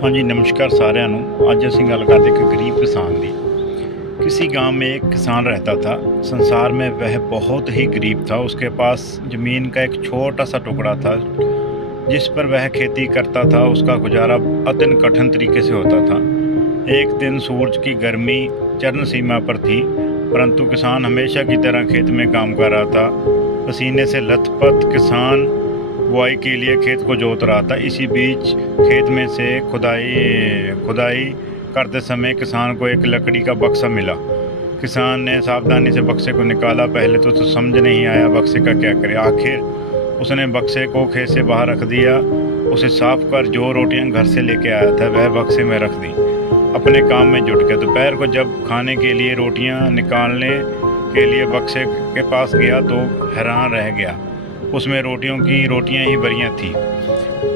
हाँ जी, नमस्कार ਸਾਰਿਆਂ ਨੂੰ। ਅੱਜ ਅਸੀਂ ਗੱਲ ਕਰਦੇ ਇੱਕ गरीब किसान ਦੀ। किसी गांव में एक किसान रहता था। संसार में वह बहुत ही गरीब था। उसके पास ज़मीन का एक छोटा सा टुकड़ा था जिस पर वह खेती करता था। उसका गुजारा अत्यंत कठिन तरीके से होता था। एक दिन सूरज की गर्मी चरम सीमा पर थी, परंतु किसान हमेशा की तरह खेत में काम कर रहा था। पसीने से लथपथ किसान बुआई के लिए खेत को जोत रहा था। इसी बीच खेत में से खुदाई करते समय किसान को एक लकड़ी का बक्सा मिला। किसान ने सावधानी से बक्से को निकाला। पहले तो समझ नहीं आया बक्से का क्या करे। आखिर उसने बक्से को खेत से बाहर रख दिया। उसे साफ कर जो रोटियां घर से लेके आया था वह बक्से में रख दी। अपने काम में जुट गया। दोपहर को जब खाने के लिए रोटियां निकालने के लिए बक्से के पास गया तो हैरान रह गया। उसमें रोटियां ही भरियां थी।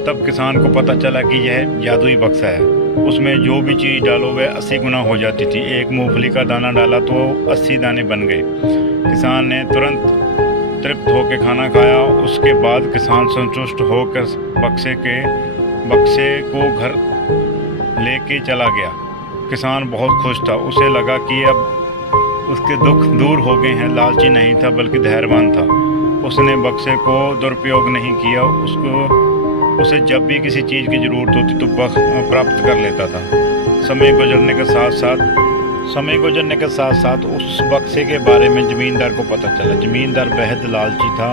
तब किसान को पता चला कि यह जादुई बक्सा है। उसमें जो भी चीज़ डालो वह 80 गुना हो जाती थी। एक मूंगफली का दाना डाला तो 80 दाने बन गए। किसान ने तुरंत तृप्त होकर खाना खाया। उसके बाद किसान संतुष्ट होकर बक्से को घर लेके चला गया। किसान बहुत खुश था। उसे लगा कि अब उसके दुख दूर हो गए हैं। लालची नहीं था बल्कि धैर्यवान था। उसने बक्से को दुरुपयोग नहीं किया। उसे जब भी किसी चीज़ की ज़रूरत होती तो प्राप्त कर लेता था। समय गुजरने के साथ साथ उस बक्से के बारे में ज़मींदार को पता चला। ज़मींदार बेहद लालची था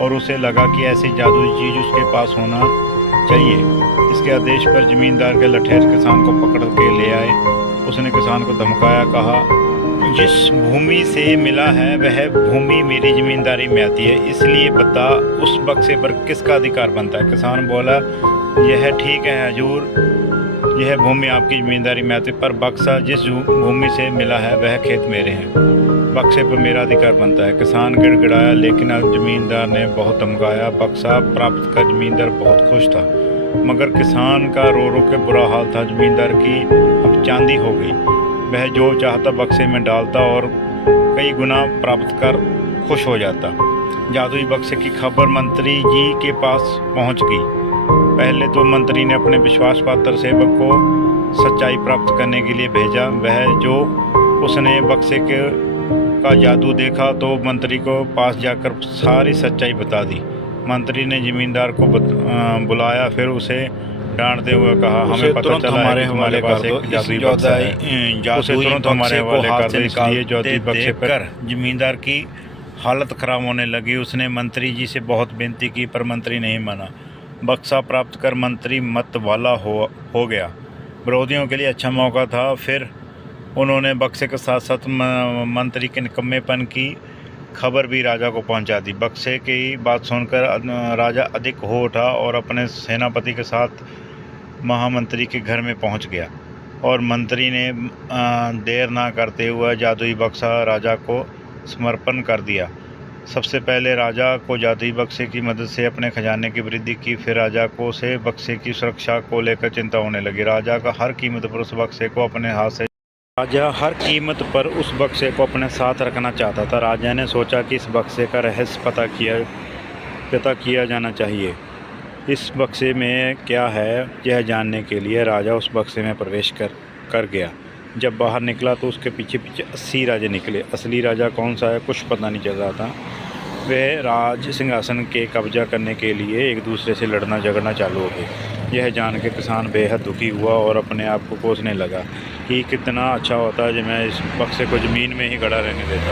और उसे लगा कि ऐसी जादुई चीज़ उसके पास होना चाहिए। इसके आदेश पर ज़मींदार के लठेर किसान को पकड़ के ले आए। उसने किसान को धमकाया, कहा, जिस भूमि से मिला है वह भूमि मेरी ज़मींदारी में आती है, इसलिए बता उस बक्से पर किसका अधिकार बनता है। किसान बोला, यह ठीक है हजूर, यह भूमि आपकी ज़मींदारी में आती है, पर बक्सा जिस भूमि से मिला है वह खेत मेरे हैं, बक्से पर मेरा अधिकार बनता है। किसान गिड़गिड़ाया, लेकिन ज़मींदार ने बहुत धमकाया। बक्सा प्राप्त कर ज़मींदार बहुत खुश था, मगर किसान का रो रो के बुरा हाल था। ज़मींदार की अब चांदी हो गई। वह जो चाहता बक्से में डालता और कई गुना प्राप्त कर खुश हो जाता। जादुई बक्से की खबर मंत्री जी के पास पहुंच गई। पहले तो मंत्री ने अपने विश्वास पात्र सेवक को सच्चाई प्राप्त करने के लिए भेजा। वह जो उसने बक्से का जादू देखा तो मंत्री को पास जाकर सारी सच्चाई बता दी। मंत्री ने ज़मींदार को बुलाया, फिर उसे डांटते हुए कहा, हमें पता चला है कि तुम्हारे पास एक जादुई बक्सा है। उसे तुरंत हमारे हवाले कर दो। इसलिए जादुई बक्से पर ज़मींदार की हालत ख़राब होने लगी। उसने मंत्री जी से बहुत विनती की, पर मंत्री नहीं माना। बक्सा प्राप्त कर मंत्री मत वाला हो गया। विरोधियों के लिए अच्छा मौका था। फिर उन्होंने बक्से के साथ साथ मंत्री के निकम्मेपन की खबर भी राजा को पहुंचा दी। बक्से की बात सुनकर राजा अधिक हो उठा और अपने सेनापति के साथ महामंत्री के घर में पहुंच गया। और मंत्री ने देर ना करते हुए जादुई बक्सा राजा को समर्पण कर दिया। सबसे पहले राजा को जादुई बक्से की मदद से अपने खजाने की वृद्धि की। फिर राजा को से बक्से की सुरक्षा को लेकर चिंता होने लगी। राजा हर कीमत पर उस बक्से को अपने साथ रखना चाहता था। राजा ने सोचा कि इस बक्से का रहस्य पता किया जाना चाहिए। इस बक्से में क्या है यह जानने के लिए राजा उस बक्से में प्रवेश कर गया। जब बाहर निकला तो उसके पीछे 80 राजे निकले। असली राजा कौन सा है कुछ पता नहीं चल रहा था। वे राज सिंहासन के कब्जा करने के लिए एक दूसरे से लड़ना झगड़ना चालू हो गए। यह जान के किसान बेहद दुखी हुआ और अपने आप को कोसने लगा कि कितना अच्छा होता है जब मैं इस बक्से को ज़मीन में ही गड़ा रहने देता।